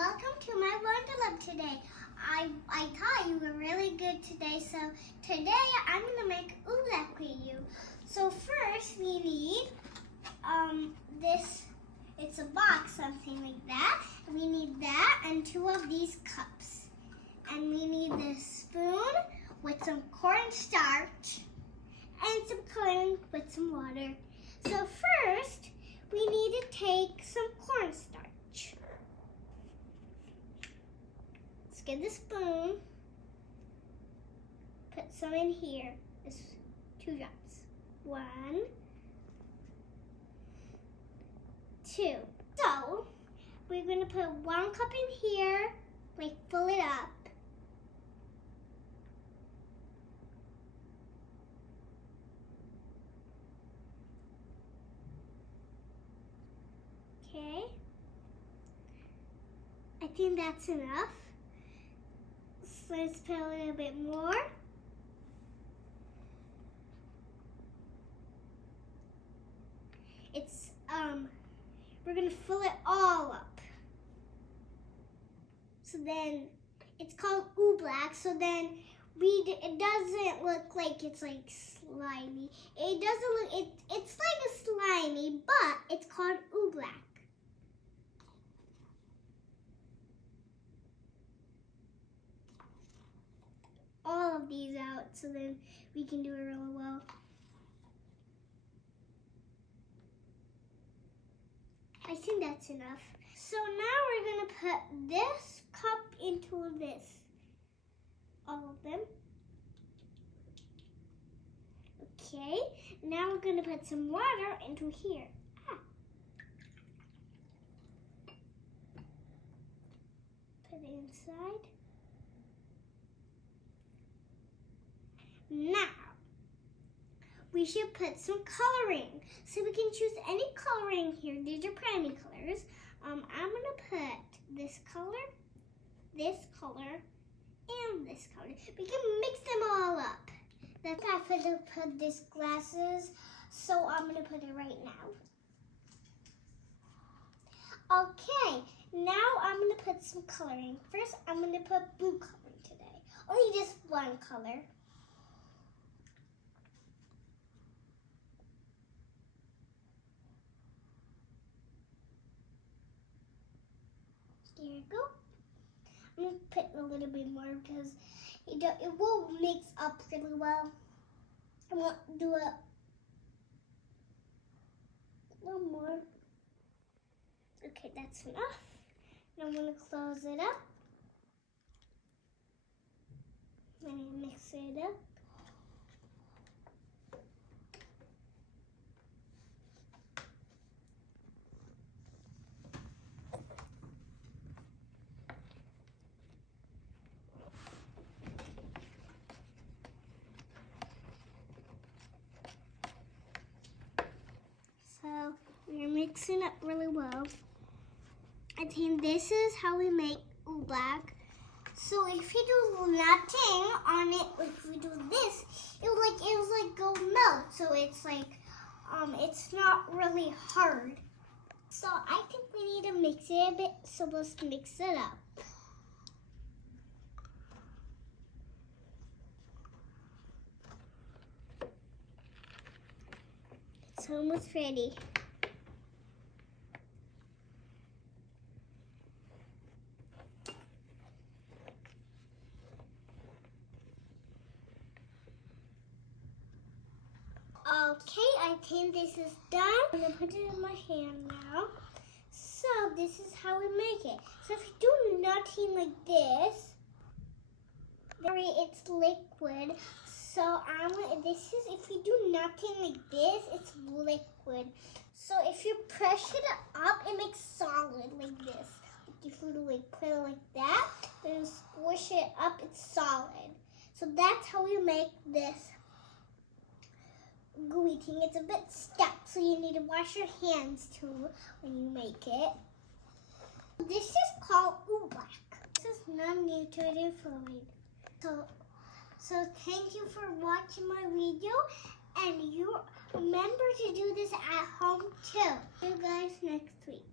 welcome to my Wonderlab today. I thought you were really good today, so today I'm going to make Oobleck with you. So first we need this, it's a box, something like that. We need that and 2 of these cups. And we need this spoon with some cornstarch and some coloring with some water. So first we need to take some cornstarch. Let's get the spoon, put some in here. It's 2 drops. 1, 2. So we're going to put 1 cup in here, like fill it up. Okay, I think that's enough. So let's put a little bit more. It's we're gonna fill it all up. So then it's called Oobleck. So then it doesn't look like it's like slimy. It doesn't look it's like a slimy, but it's called Oobleck. All of these out so then we can do it really well. I think that's enough. So now we're gonna put this cup into this. All of them. Okay, now we're gonna put some water into here. Put it inside. Now, we should put some coloring. So we can choose any coloring here. These are primary colors. I'm gonna put this color, and this color. We can mix them all up. That's why I have to put these glasses, so I'm gonna put it right now. Okay, now I'm gonna put some coloring. First, I'm gonna put blue coloring today. Only just 1 color. There you go. I'm going to put a little bit more because it will mix up really well. I want to do a little more. Okay, that's enough. Now I'm going to close it up. And mix it up. So we're mixing up really well. I think this is how we make Oobleck. So if you do nothing on it, if we do this, it will like go melt. So it's like it's not really hard. So I think we need to mix it a bit. So let's mix it up. It's almost ready. Okay, I think this is done. I'm gonna put it in my hand now. So this is how we make it. So if you do nothing like this, it's liquid. So if you do nothing like this, it's liquid. So if you press it up, it makes solid like this. Like if you like put it like that, then squish it up, it's solid. So that's how we make this gooey thing. It's a bit stuck, so you need to wash your hands too when you make it. This is called Oobleck. This is non-Newtonian fluid. So thank you for watching my video, and you remember to do this at home too. See you guys next week.